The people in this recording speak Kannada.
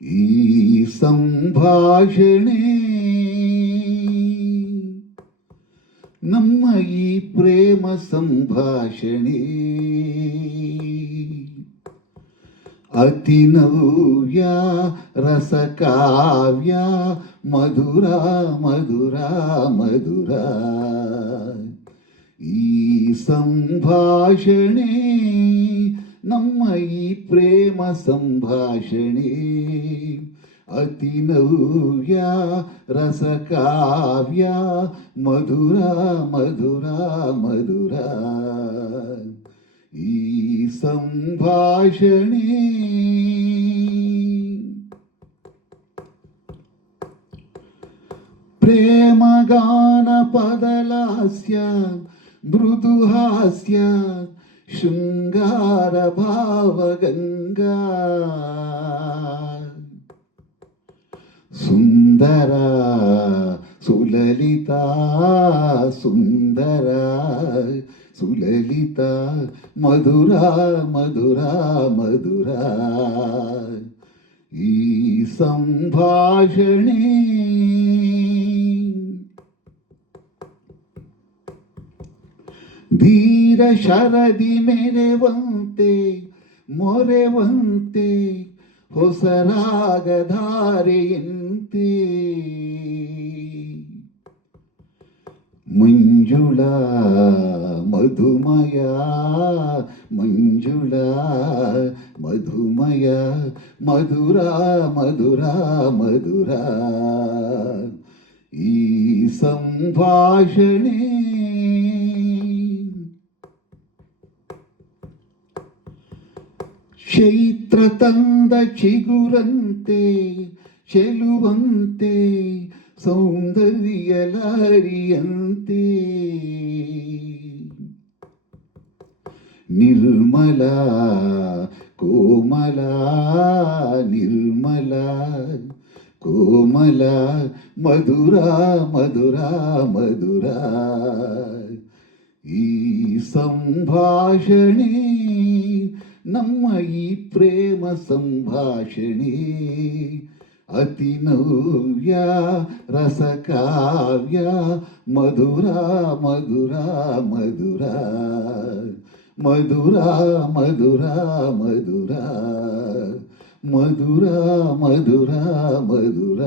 ಈ ಸಂಭಾಷಣೆ ನಮ್ಮ ಈ ಪ್ರೇಮ ಸಂಭಾಷಣೆ ಅತಿ ನವ್ಯ ರಸಕಾವ್ಯ ಮಧುರ ಮಧುರ ಮಧುರ. ಈ ಸಂಭಾಷಣೆ ನಮ್ಮ ಈ ಪ್ರೇಮ ಸಂಭಾಷಣೆ ಅತಿ ನವ್ಯ ರಸಕಾವ್ಯ ಮಧುರ ಮಧುರ ಮಧುರ. ಈ ಸಂಭಾಷಣೆ ಪ್ರೇಮಗಾನ ಪದಲಾಸ್ಯ ಮೃದು ಹಾಸ್ಯ ಶೃಂಗಾರ ಭಾವಗಂಗಾ ಸುಂದರ ಸುಲಲಿತ ಸುಂದರ ಸುಲಲಿತ ಮಧುರ ಮಧುರ ಮಧುರ. ಈ ಸಂಭಾಷಣೆ ಧೀರ ಶರದಿ ಮೆರೆವಂತೆ ಮೊರೆವಂತೆ ಹೊಸ ರಾಗಧಾರೆಯಂತೆ ಮಂಜುಳ ಮಧುಮಯ ಮಂಜುಳ ಮಧುಮಯ ಮಧುರ ಮಧುರ ಮಧುರ. ಈ ಸಂಭಾಷಣೆ ಚೈತ್ರ ತಂದ ಚಿಗುರಂತೆ ಚೆಲುವಂತೆ ಸೌಂದರ್ಯ ಲಾರಿಯಂತೆ ನಿರ್ಮಲ ಕೋಮಲ ನಿರ್ಮಲ ಕೋಮಲ ಮಧುರ ಮಧುರ ಮಧುರ. ಈ ಸಂಭಾಷಣೆ ನಮ್ಮ ಈ ಪ್ರೇಮ ಸಂಭಾಷಣೆ ಅತಿ ನವ್ಯ ರಸಕಾವ್ಯ ಮಧುರ ಮಧುರ ಮಧುರ ಮಧುರ ಮಧುರ ಮಧುರ ಮಧುರ ಮಧುರ ಮಧುರ.